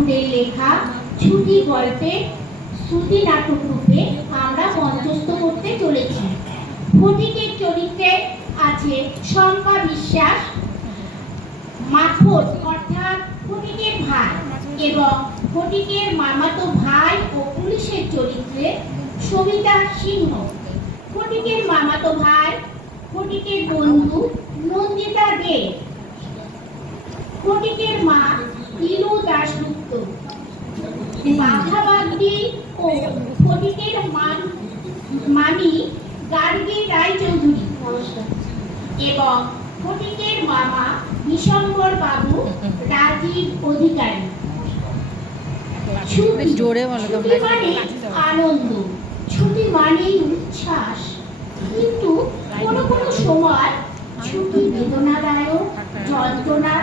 ঠাকুরের লেখা ছুটি গল্পে শ্রুতি নাটক রূপে আমরা মঞ্চস্থ করতে চলেছি। ফটিকের চরিত্রে আছে শম্পা বিশ্বাস, মাখন অর্থাৎ ফটিকের ভাই, এবং ফটিকের মামাতো ভাই ও পুলিশের চরিত্রে সবিতা সিংহ। ফটিকের মামাতো ভাই ফটিকের বন্ধু নন্দিতা দে। ফটিকের মা ইলু দাশগুপ্ত। বাঘাবাগদি ও ফটিকের মামি গার্গী রায়চৌধুরী এবং ফটিকের মামা বিশম্বর বাবু রাজীব অধিকারী। ছুটি মানে আনন্দ, ছুটি মানেই উচ্ছ্বাস, কিন্তু কোনো কোনো সময় ছুটি বেদনাদায়ক, যন্ত্রণা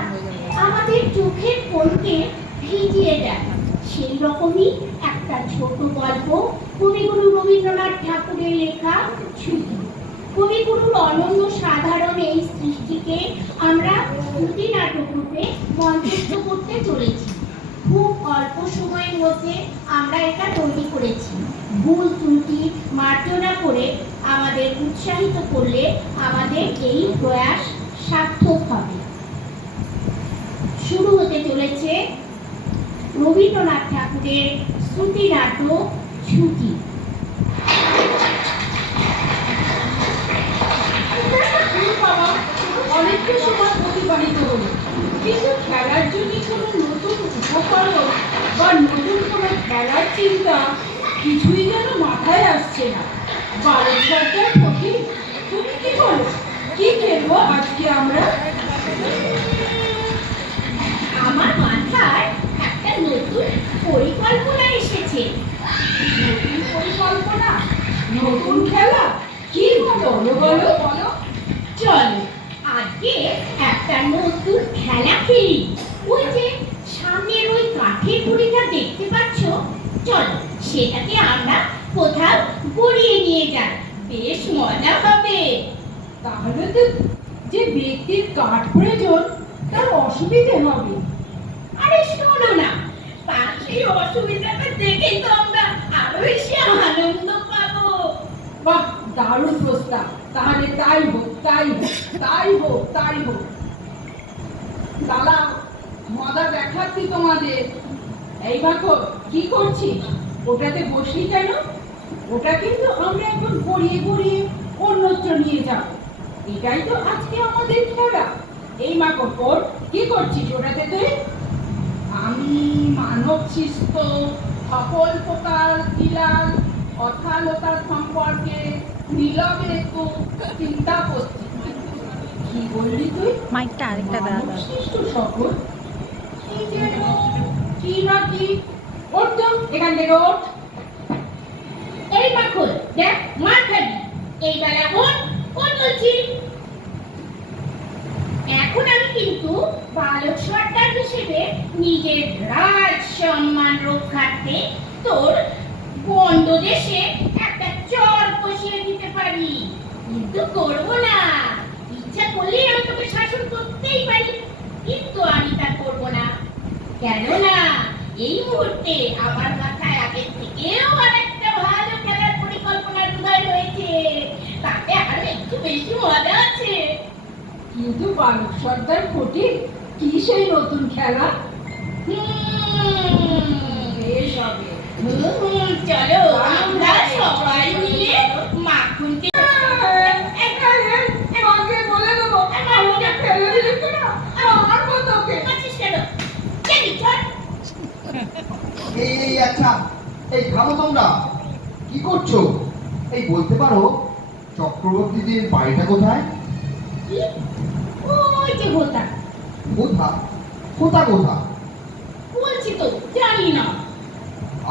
আমাদের চোখের কোণকে ভিজিয়ে দেয়। সেই রকমই একটা ছোট গল্প কবিগুরু রবীন্দ্রনাথ ঠাকুরের লেখা ছুটি। কবিগুরুর অনন্য সাধারণ এই সৃষ্টিকে আমরা শ্রুতি নাটক রূপে মঞ্চস্থ করতে চলেছি। খুব অল্প সময়ের মধ্যে আমরা এটা তৈরি করেছি। ভুল ত্রুটি মার্জনা করে আমাদের উৎসাহিত করলে আমাদের এই প্রয়াস সার্থক হবে। শুরু হতে চলেছে রবীন্দ্রনাথ ঠাকুরের শ্রুতি নাটক ছুটি। অনেকটা সময় অতিবাহিত হলো, কিন্তু খেলার জন্য কোনো নতুন উপকরণ বা নতুন কোনো খেলার চিন্তা কিছুই যেন মাথায় আসছে না। ভারত সরকার ফকির, তুমি কি বলো, কি খেলবো আজকে আমরা? আমার মাথায় একটা নতুন পরিকল্পনা এসেছে। নতুন পরিকল্পনা, নতুন খেলা, কি বলো বলো বলো। চলো আজকে একটা নতুন খেলা খেলি। ওই যে সামনের ওই কাঠের গুড়িটা দেখতে পাচ্ছ, চলো সেটাকে আমরা কোথাও গড়িয়ে নিয়ে যাই, বেশ মজা হবে। তাহলে তো যে ব্যক্তির কাঠ প্রয়োজন তার অসুবিধে হবে। আরে শোনো না, তার সেই অসুবিধাটা দেখে তো আমরা আরো বেশি আনন্দ পাবো। বাহ, দারুণ প্রস্তাব। তাহলে তাই হোক, তাই হোক, তাই হোক, তাই হোক। দাদা, মজা দেখাচ্ছি তোমাদের। এই দেখো, কি করছিস? ওটাতে বসলি কেন? ওটা কিন্তু আমরা এখন গড়িয়ে গড়িয়ে অন্যত্র নিয়ে যাব। এটাই তো আজকে আমাদের খেলা। এই মাকড়, ওর কি করছিস ওটাতে তুই? আমি মানব সৃষ্ট সকল প্রকার বিলাল অথালতার সম্পর্কে নীরবে একটু চিন্তা করছি। কি বললি তুই? মাইকটা আরেকটা দাদা। সৃষ্ট সকল কি যেন কি না কি? ওঠ তো, এখান থেকে ওঠ। এই মাখন দেখ, মার খাবি। এই বেলা ওঠ ওঠ বলছি। এখন আমি কিন্তু বালক সর্দার হিসেবে নিজের রাজ সম্মান রক্ষার্থে তোর বন্ধ দেশে একটা চর কষিয়ে দিতে পারি, কিন্তু করবো না। ইচ্ছা করলেই আমি তোকে শাসন করতেই পারি, কিন্তু আমি তা করবো না। কেননা এই মুহূর্তে আমার মাথায় আগের থেকেও আরেকটা ভালো খেলার পরিকল্পনার উদয় হয়েছে, তাতে আরো একটু বেশি মজা আছে। কিন্তু বালক সর্দার ফটিক, কি সেই নতুন খেলা? বেশ হবে। চলো আমরা সবাই মিলে মাখনকে মাকে বলে দেবো, আমাকে ফেলে দিলে কিনা আমার মতো ওকে। এই আচ্ছা, এই থামো তোমরা, কি করছো? এই বলতে পারো চক্রবর্তীদের বাড়িটা কোথায়? ওই যে হোতা। কোথা? কোথা কোথা? বলছি তো জানি না।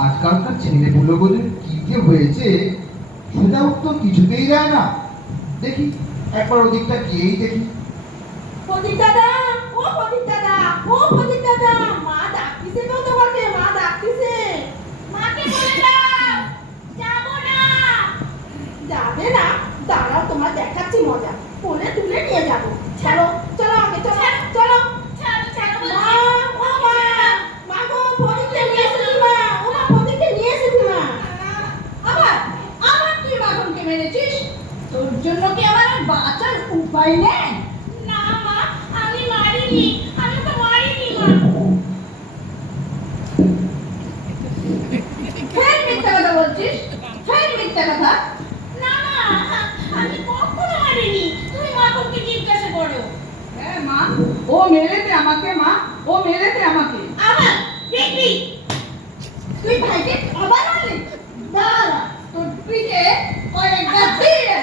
আজকালকার ছেলেগুলোদের কি যে হয়েছে সেটা উত্তর কিছুতেই দেয় না। দেখি একবার ওদিকটা গিয়েই দেখি। ফটিক দাদা, ও ফটিক দাদা, ও ফটিক দাদা, মা ডাকতেছে তো তোমাকে, মা ডাকতেছে। মাকে বলে দাও যাবো না। যাবে না? দাঁড়াও, তোমার দেখাচ্ছি মজা। কোলে তুলে নিয়ে যাবো। চলো চলো, আগে চলো চলো। ছাড়ো ছাড়ো মা, বলছি। ও মা, মা গো, ফটিক মারিনি, আমি ওকে মারিনি মা। ফের মিথ্যা কথা বলছিস, ফের মিথ্যা কথা। না না, আমি কখনো মারিনি, তুমি মাকে জিজ্ঞাসা করো। হ্যাঁ মা, ও মেরেছে আমাকে মা, ও মেরেছে আমাকে। আবার দেখবি তুই ভাইকে আবার মারলি? দাঁড়া, তোর পিঠে কয়েকটা দিয়ে।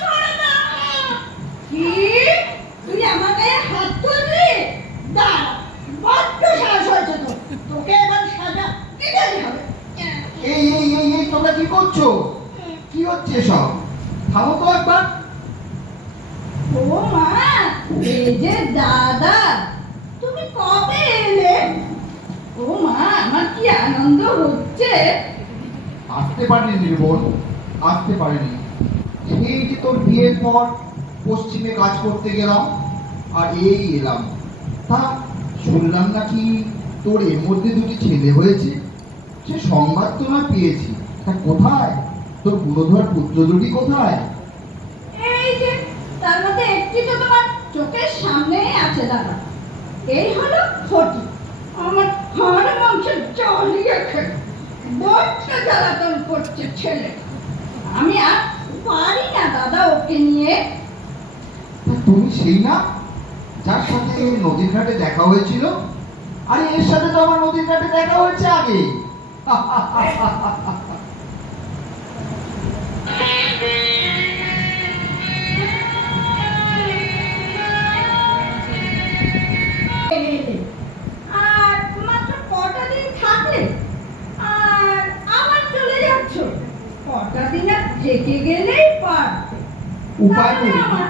ছাড়ো না। কি? তুই আমার গায়ে হাত তুললি? দাঁড়া, বড্ড সাহস হয়েছে তোর, তোকে এবার সাজা দিতেই হবে। এই এই এই এই তোমরা কি করছো? কি হচ্ছে সব? থামো তো একবার। ও মা, এই যে দাদা, তুমি কবে এলে? ও মা, আমার কি আনন্দ হচ্ছে। আসতে পারিনি রে বোন, আসতে পারিনি। সেই যে তোর বিয়ের পর পশ্চিমে কাজ করতে গেলাম আর এই এলাম। তা শুনলাম নাকি তোর এর মধ্যে দুটি ছেলে হয়েছে, সে সংবাদ তো না পেয়েছি। তা কোথায় তোর গুণধর পুত্র দুটি কোথায়? এই যে তার মধ্যে একটি তো তোমার চোখের সামনেই আছে দাদা, এই হলো ফটি। আমার হাড় মাংস জ্বালিয়ে খেয়ে বড্ড জ্বালাতন করছে ছেলে। আমি আর পারি না দাদা ওকে নিয়ে। তা তুমি সেই না যার সাথে নদীর ঘাটে দেখা হয়েছিল? আরে এর সাথে তো আমার নদীর ঘাটে দেখা হয়েছে আগে। আর মাত্র কটা দিন থাকলে আর আবার চলে যাচ্ছ? কটা দিন আর থেকে গেলেই পারতে, উপায় তাহলে নেই, আমার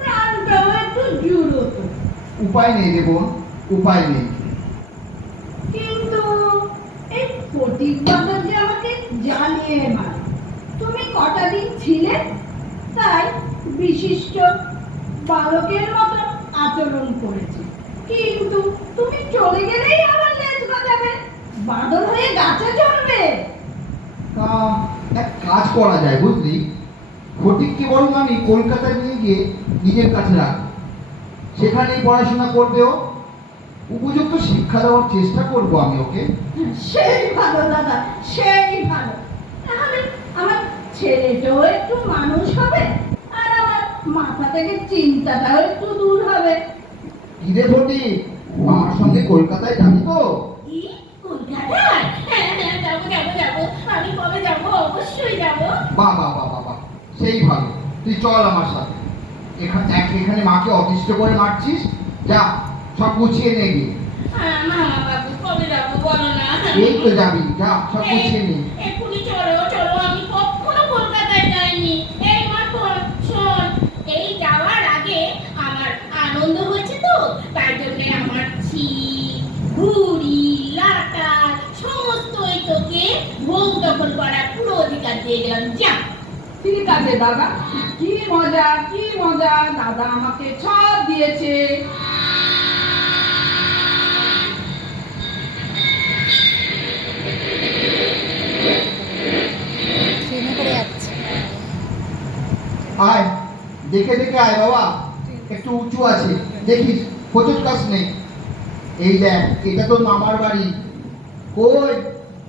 প্রাণটাও একটু জুড়োতো। উপায় নেই রে বোন, উপায় নেই। কিন্তু এই ফটিক বাবা যে আমাকে জ্বালিয়ে মারে, তুমি কটা দিন ছিলে তাই বিশিষ্ট বালকের মতো আচরণ করেছে, কিন্তু তুমি চলে গেলেই আবার লেজ বাজাবে, বাদল হয়ে গাছে চড়বে। তা এক কাজ করা যায় বুঝলি, ফটিককে বরং আমি কলকাতায় নিয়ে গিয়ে নিজের কাছে রাখবো। সেখানেই পড়াশোনা করবে ও, উপযুক্ত শিক্ষা দেওয়ার চেষ্টা করবো আমি ওকে। সেই ভালো দাদা, সেই ভালো। তাহলে আমার ছেলেটাও একটু মানুষ হবে আর আমার মাথা থেকে চিন্তাটাও একটু দূর হবে। কি রে ফটিক, আমার সঙ্গে কলকাতায় যাবি তো? কি কলকাতায়? হ্যাঁ হ্যাঁ, যাবো যাবো যাবো, আমি কবে যাবো? অবশ্যই যাবো। বাহ বাহ বাহ বাহ বাহ, সেই ভালো, তুই চল আমার সাথে। এখানে মাকে অতিষ্ঠ করে মারছিস, যা সব গুছিয়ে নে গিয়ে। মামা বাবু কবে যাবো বলো না। এই তো যাবি, যা সব গুছিয়ে নে। এক্ষুনি চলো চলো, আমি কখনো কলকাতায় যাইনি। এই মা শোন, এই যাওয়ার আগে আমার আনন্দ হয়েছে তো, তাই জন্য আমার ছিপ, ঘুড়ি, লাটা সমস্তই তোকে ভোগ দখল করার পুরো অধিকার দিয়ে গেলাম। যা। ঠিক আছে দাদা, কি মজা কি মজা, দাদা আমাকে সব দিয়েছে। আয়, দেখে দেখে আয় বাবা, একটু উঁচু আছে, দেখিস প্রচুর কাজ নেই। এই দেখ, এটা তো মামার বাড়ি। কই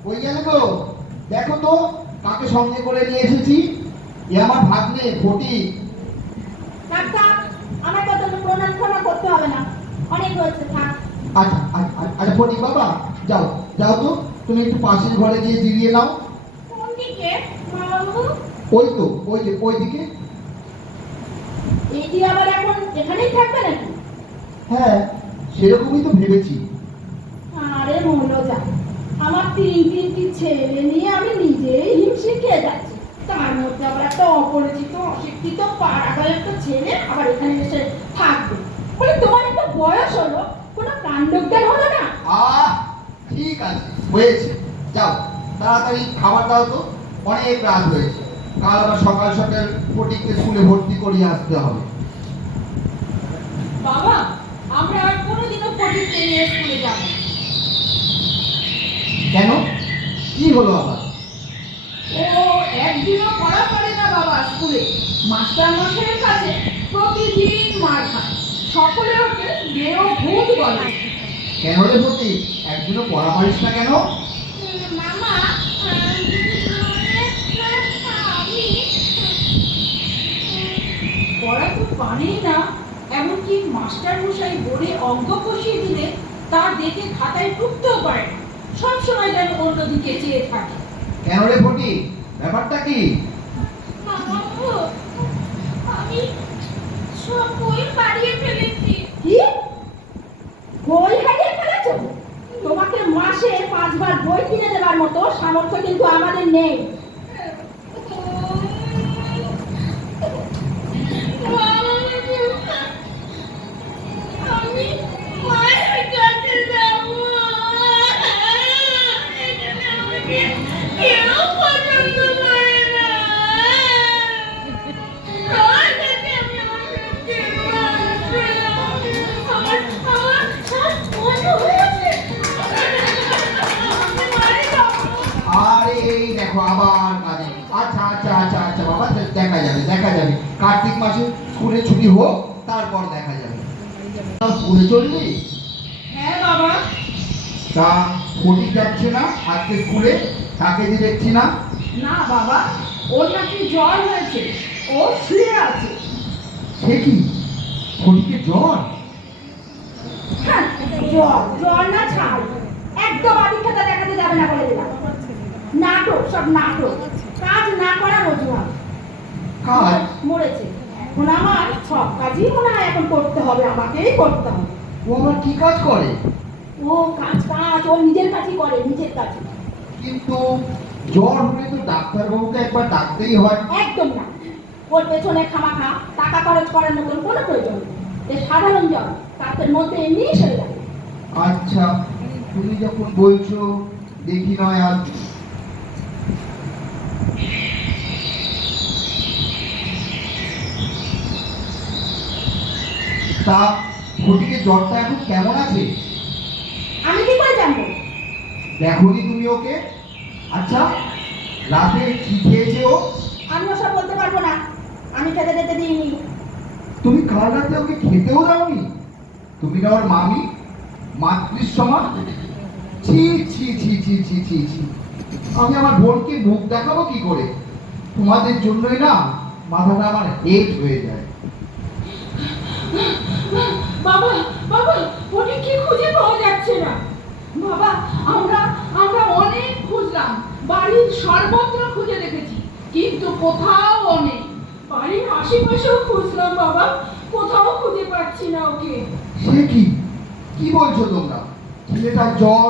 কই গেলে গো? দেখো তো কাকে সঙ্গে করে নিয়ে এসেছি। এ আমার ভাগ্নে ফটিক। থাক থাক, আমার কথা প্রণাম ক্ষমা করতে হবে না, অনেক হয়েছে, থাক। আচ্ছা আচ্ছা আচ্ছা ফটিক বাবা, যাও যাও তো, তুমি একটু পাশের ঘরে গিয়ে জিরিয়ে নাও। কোন দিকে মামাবাবু? ওই তো ওই যে ওই দিকে। এইটি আবার এখন এখানেই থাকবে নাকি? হ্যাঁ, সেরকমই তো ভেবেছি। আরে মনোজা, আমার তিনটি ছেলে নিয়ে আমি নিজেই হিমশিম খেয়ে যাচ্ছি, তার মধ্যে আবার একটা অপরিচিত অশিক্ষিত পাড়াগার একটা ছেলে আবার এখানে এসে থাকবে বলে তোমার একটা বয়স হলো, কোনো কাণ্ডজ্ঞান হলো না? আহ, ঠিক আছে, হয়েছে, যাও তাড়াতাড়ি খাবার দাও তো, অনেক রাত হয়েছে। কাল আবার সকাল সকাল ফটিককে স্কুলে ভর্তি করিয়ে আসতে হবে। বাবা, আমরা আর কোনোদিনও ফটিককে নিয়ে স্কুলে যাব না। কেন, কি হলো আবার? ও একদিনও পড়া করে না বাবা স্কুলে, মাস্টার মশাইয়ের কাছে প্রতিদিন মার খায়। সকলে ওকে দেহ ভূত বলে। কেন রে ভূতি, একদিনও পড়া পারিস না কেন? মামা আমি পড়া তো পারেই না, এমনকি মাস্টার মশাই বোর্ডে অঙ্ক কষিয়ে দিলে তা দেখে খাতায় টুকতেও পারে না, সবসময় যেন অন্যদিকে চেয়ে থাকে। কেন রে ভূতি, ব্যাপারটা কি? মামাপু, আমি সব বই হারিয়ে ফেলেছি। কি বই হারিয়ে ফেলেছো? তোমাকে মাসে 5 বার বই কিনে দেওয়ার মতো সামর্থ্য কিন্তু আমাদের নেই। আমি মায়ের কাছে যাবো। এখানে আমাকে কেউ পছন্দ করে না। সবার কাছে আমি আমার প্রেমকে আমার মনে হয়েছে আমি মারে যাবো। আরে এই দেখো আবার কাজে। আচ্ছা আচ্ছা আচ্ছা আচ্ছা বাবা, দেখা যাবে দেখা যাবে। কার্তিক মাসে স্কুলে ছুটি হোক, তারপর দেখা যাবে। স্কুলে চললি? হ্যাঁ বাবা। তা ফটিক যাচ্ছে না আজকে স্কুলে? তাকে যে দেখছি না। না বাবা, ওর নাকি জ্বর হয়েছে, ও শুয়ে আছে। সে কি, ফটিকের জ্বর? হ্যাঁ, জ্বর জ্বর না ছাই, একদম আদিক্ষেতা দেখাতে যাবে না বলে দিলাম। নাটক, সব নাটক, কাজ না করা অজুহাত। কাজ? মরেছে, এখন আমার সব কাজই মনে হয় এখন করতে হবে, আমাকেই করতে হবে। ও আবার কি কাজ করে? ও কাজ কাজ ও নিজের কাজই করে, নিজের কাজ। কিন্তু জ্বর হলে তো ডাক্তারবাবুকে একবার ডাকতেই হয়। একদম না, ওর পেছনে খামাখা টাকা খরচ করার মতন কোনো প্রয়োজন নেই। এ সাধারণ জ্বর, তাদের মধ্যে এমনিই সেরে যাবে। আচ্ছা, তুমি যখন বলছো দেখি নয় আজ। তা ফটিকের জ্বরটা এখন কেমন আছে? আমি কি করে জানবো? দেখোনি তুমি ওকে? আচ্ছা, রাতে কি খেয়েছে ও? আমি ওসব বলতে পারবো না, আমি খেতে টেতে দিইনি। তুমি কাল রাতে ওকে খেতেও দাওনি? তুমি না ওর মামি, মাতৃর সমান? ছি ছি ছি ছি ছি ছি ছি, আমি আমার বোনকে মুখ দেখাবো কি করে? তোমাদের জন্যই না মাথাটা আমার হেট হয়ে যায়। বাবা বাবা, ওকে কি খুঁজে পাওয়া যাচ্ছে না। বাবা, আমরা আমরা অনেক খুঁজলাম, বাড়ির সর্বত্র খুঁজে দেখেছি, কিন্তু কোথাও ও নেই। বাড়ির আশেপাশেও খুঁজলাম বাবা, কোথাও খুঁজে পাচ্ছি না ওকে। সে কি, কি বলছো তোমরা? ছেলেটার জ্বর,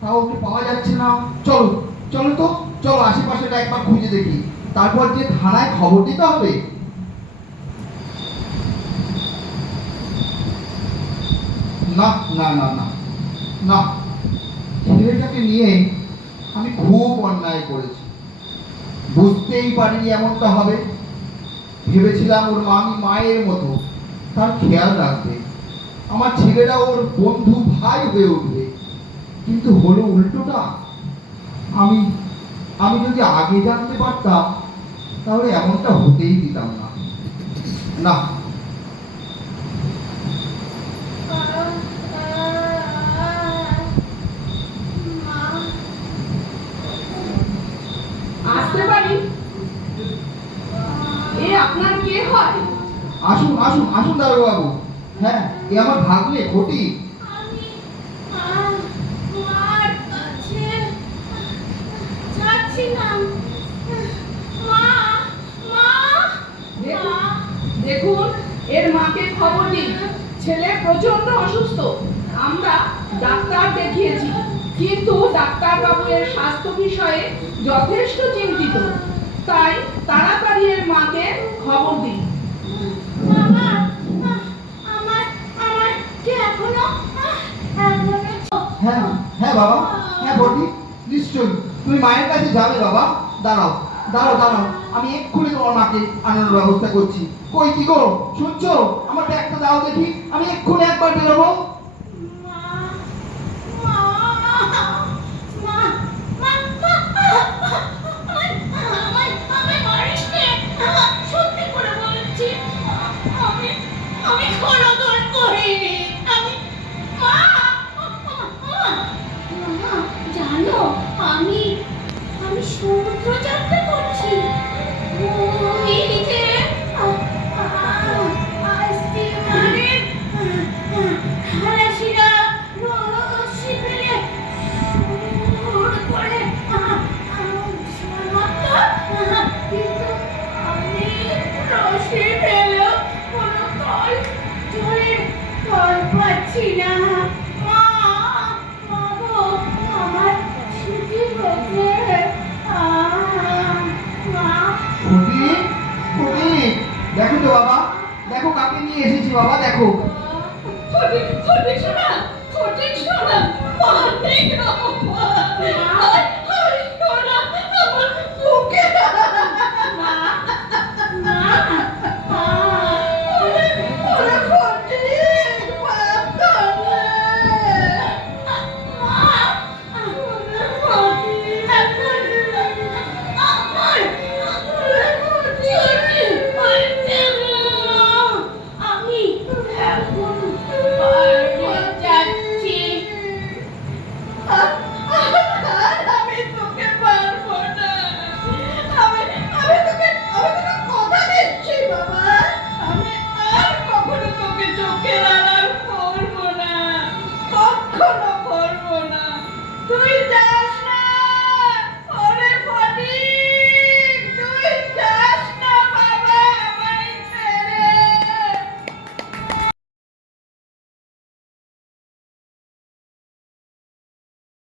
তাও ওকে পাওয়া যাচ্ছে না। চলো চলো তো, চলো আশেপাশেটা একবার খুঁজে দেখি, তারপর যে থানায় খবর দিতে হবে। না না না না না, ছেলেটাকে নিয়ে আমি খুব অন্যায় করেছি, বুঝতেই পারিনি এমনটা হবে। ভেবেছিলাম ওর মামি মায়ের মতো তার খেয়াল রাখবে, আমার ছেলেরা ওর বন্ধু ভাই হয়ে উঠবে, কিন্তু হলো উল্টোটা। আমি আমি যদি আগে জানতে পারতাম তাহলে এমনটা হতেই দিতাম না। না, আসতে পারি? এ আপনার কে হয়? আসুন আসুন আসুন দারোগা বাবু। হ্যাঁ, এ আমার ভাগ্নে ঘটি। আমি মার কাছে যাচ্ছিলাম। মা মা দেখুন দেখুন, এর মাকে খবর দিন, ছেলে প্রচন্ড অসুস্থ। আমরা ডাক্তার দেখিয়েছি, কিন্তু ডাক্তারবাবু এর স্বাস্থ্য বিষয়ে যথেষ্ট চিন্তিত, তাই তাড়াতাড়ি এর মাকে খবর দিন। মামা আমার আমার কি এখনো হ্যাঁ হ্যাঁ বাবা, হ্যাঁ ঘটি, নিশ্চয়ই তুমি মায়ের কাছে যাবে বাবা। দাঁড়াও দাঁড়াও দাঁড়াও, আমি এক্ষুনি তোমার মাকে আনানোর ব্যবস্থা করছি। কই কি গো, শুনছো? আমার ব্যাগটা দাও দেখি, আমি এক্ষুনি একবার বেরোবো। মা মা মা মা আমি মারিস নে, সত্যি করে বলছি, আমি আমি কোনো দোষ পারছি না। মা, মা গো, আমার ছুটি হয়েছে। মা, ফটিক, ফটিক, দেখো তো বাবা, দেখো কাকে নিয়ে এসেছি বাবা, দেখো। ফটিক, ফটিক শোনা, ফটিক শোনা, ফটিক বাবা। হায়, হায়, শোনা, আমার বুকে। মা, মা, ওরে, ওরে ফটিক, বাবা রে। আমি এখন বাইরে যাচ্ছি। আমি তোকে পারবো না। আমি তোকে কথা দিচ্ছি বাবা, আমি আর কখনো তোকে চোখের আড়াল করবো না, কখনো